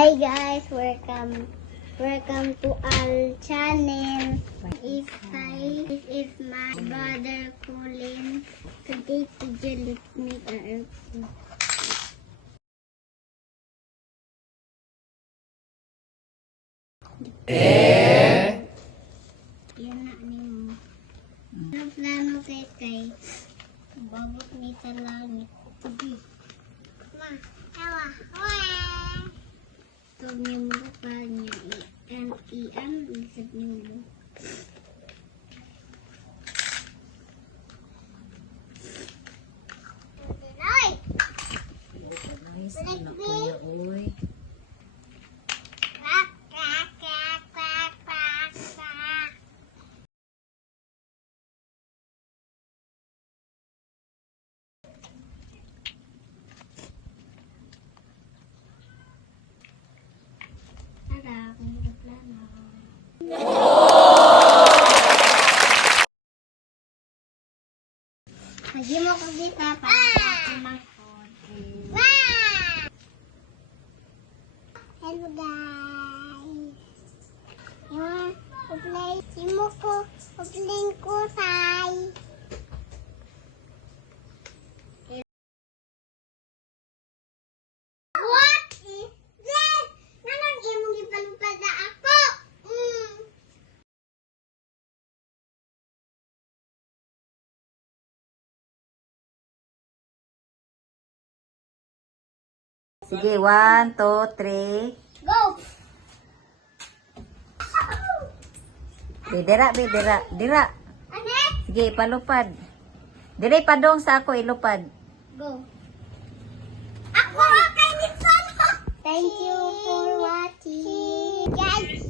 Hi guys, welcome to our channel. This is my brother Colin. Today video let me yan na nimo. Ang plano kay babot ni sa langit. Ma, ewa. Huwag niyo mo pa niya ian isip niyo mo. Nice, anak ko niya, uy. Ada akong plano. Lagi mo ko dito para kumangkot. Hello guys. Uplay ko say. What is this? Nanang imong gipalupad na ako. Sige, 1, 2, 3. Go. Dira. Ano? Sige, palupad. Dire padong sa ako ilupad. Go. Ako kay Nixon. Thank you for watching. Guys,